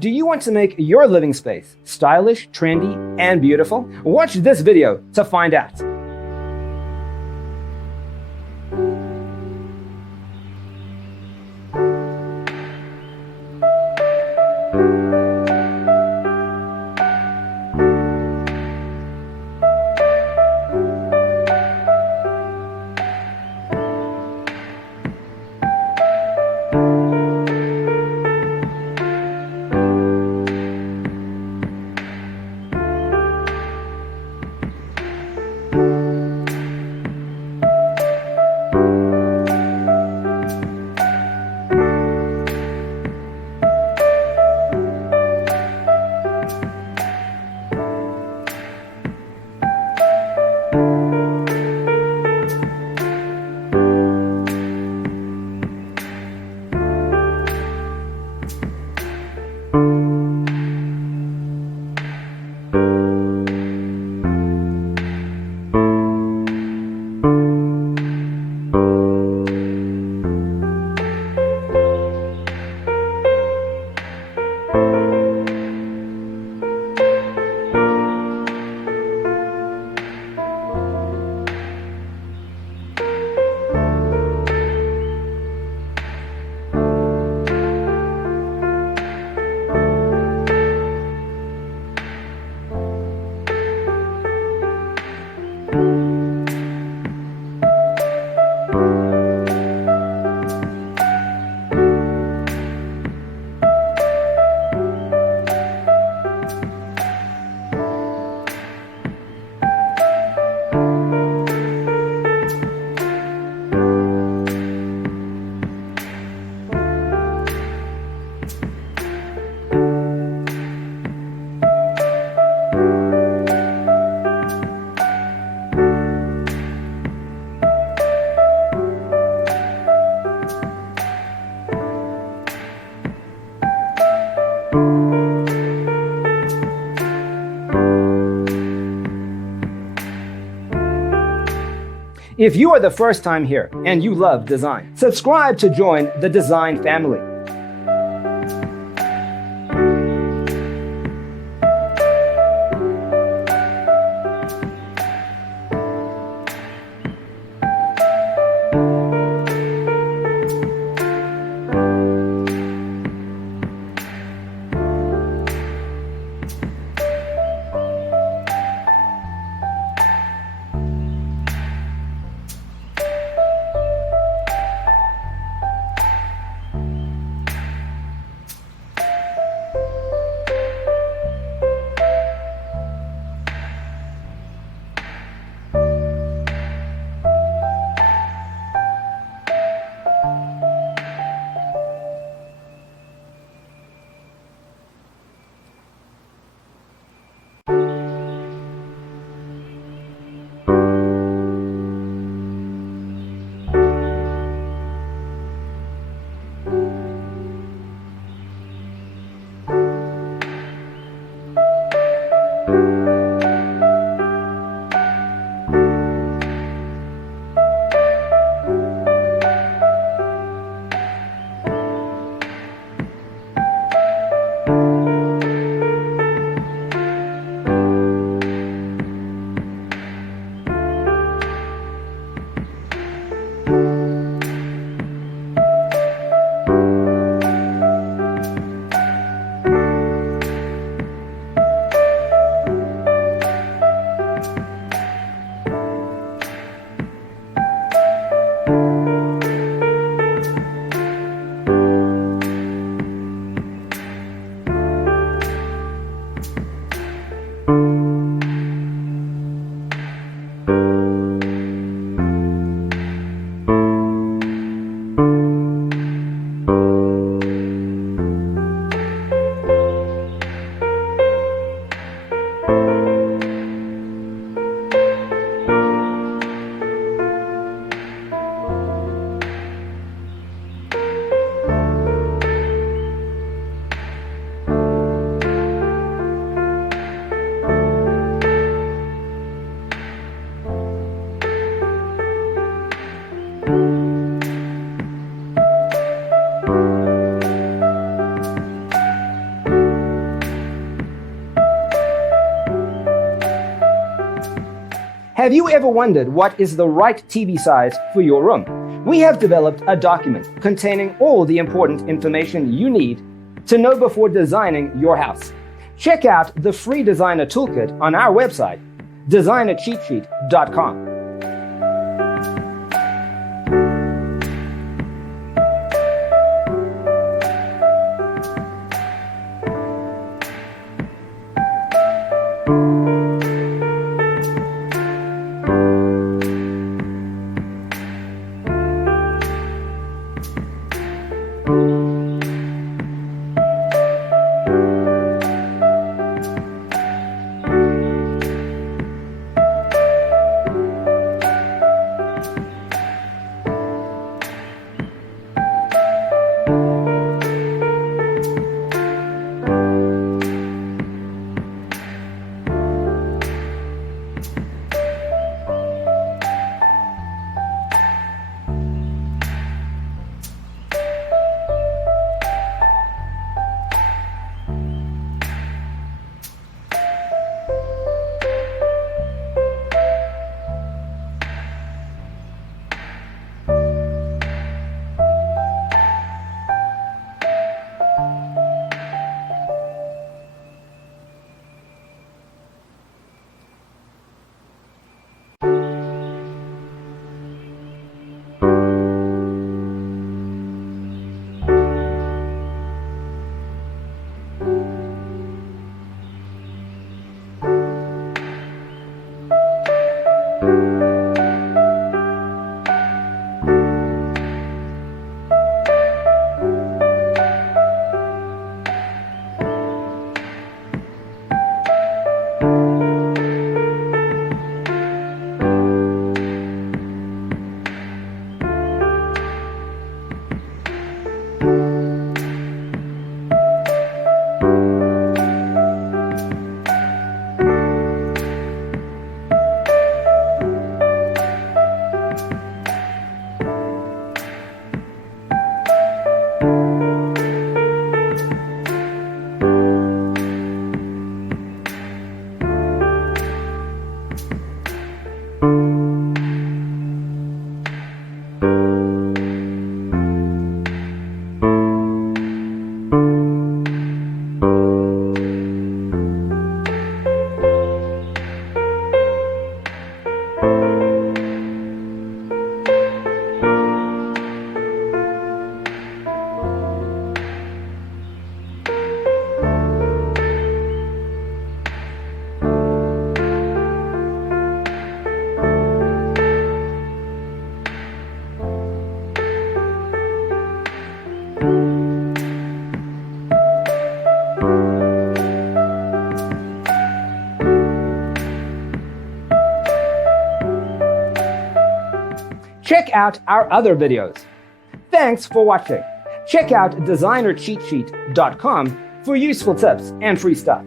Do you want to make your living space stylish, trendy, and beautiful? Watch this video to find out. If you are the first time here and you love design, subscribe to join the design family. Have you ever wondered what is the right TV size for your room? We have developed a document containing all the important information you need to know before designing your house. Check out the free designer toolkit on our website, designercheatsheet.com. Check out our other videos. Thanks for watching. Check out designercheatsheet.com for useful tips and free stuff.